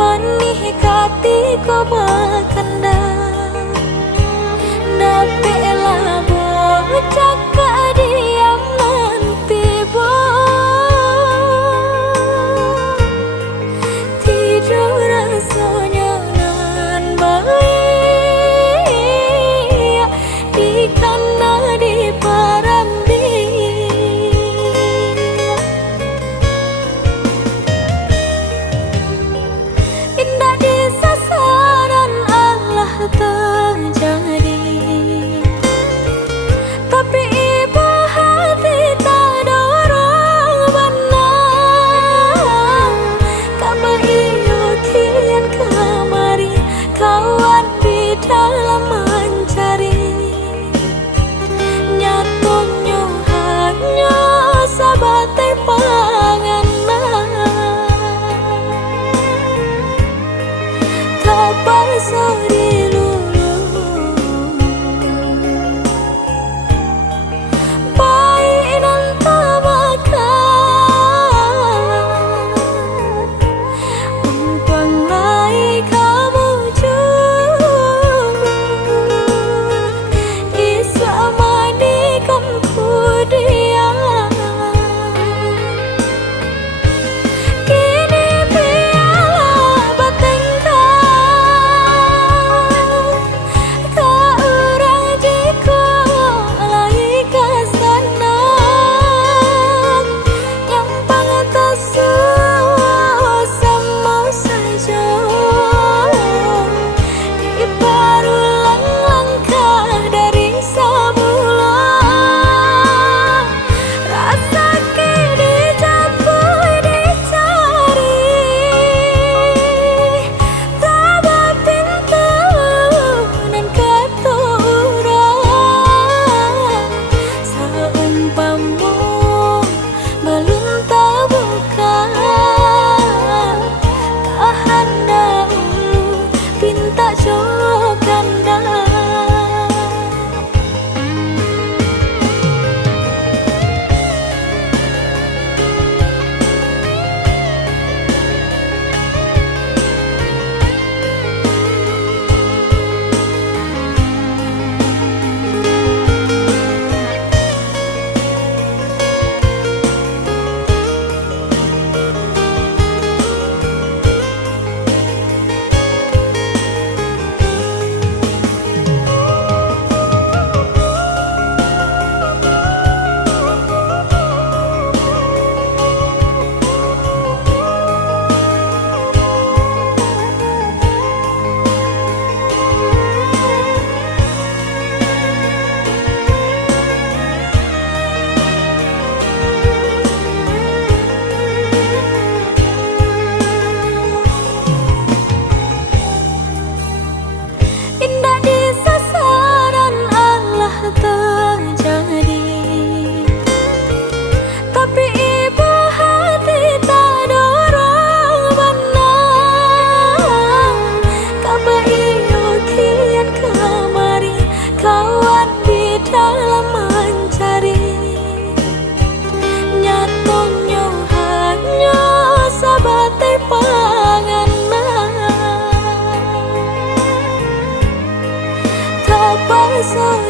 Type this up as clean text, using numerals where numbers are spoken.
manih katiko bakanda nape labo caka diam nanti bo tidur rasanya nan baik di kana di parambi indah di sasaran Allah terjadi, tapi ibu hati tak dorong benar. Kama iyo kian kemari kawan di dalam mencari, nyatanya hanya sabatai panganan. Tak pasal dilulu baik dan tak makan umpang lai kamu isa manikan ku dia kini biarlah batengkan ka urang jiko lai kasanan yang pangatasu sama saja di barulang langkah dari semula rasa kini capui dicari taba pintu nan keturang seumpamu belum terbuka kahanda ulu pinta jokanda. Indah di sasaran Allah terjadi, tapi ibu hati tak dorong benar. Kama iyo kian kemari kawan di dalam mencari, nyatanya hanya sabatai panganan. Tak pasal